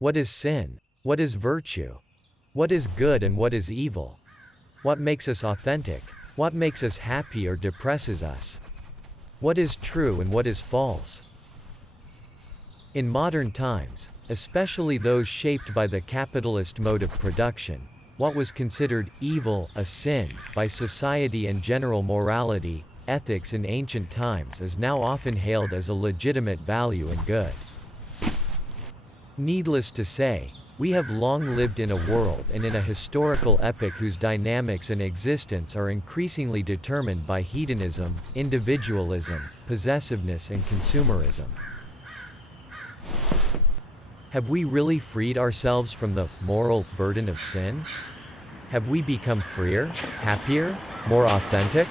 What is sin? What is virtue? What is good and what is evil? What makes us authentic? What makes us happy or depresses us? What is true and what is false? In modern times, especially those shaped by the capitalist mode of production, what was considered evil, a sin, by society and general morality, ethics in ancient times is now often hailed as a legitimate value and good. Needless to say, we have long lived in a world and in a historical epoch whose dynamics and existence are increasingly determined by hedonism, individualism, possessiveness and consumerism. Have we really freed ourselves from the moral burden of sin? Have we become freer, happier, more authentic?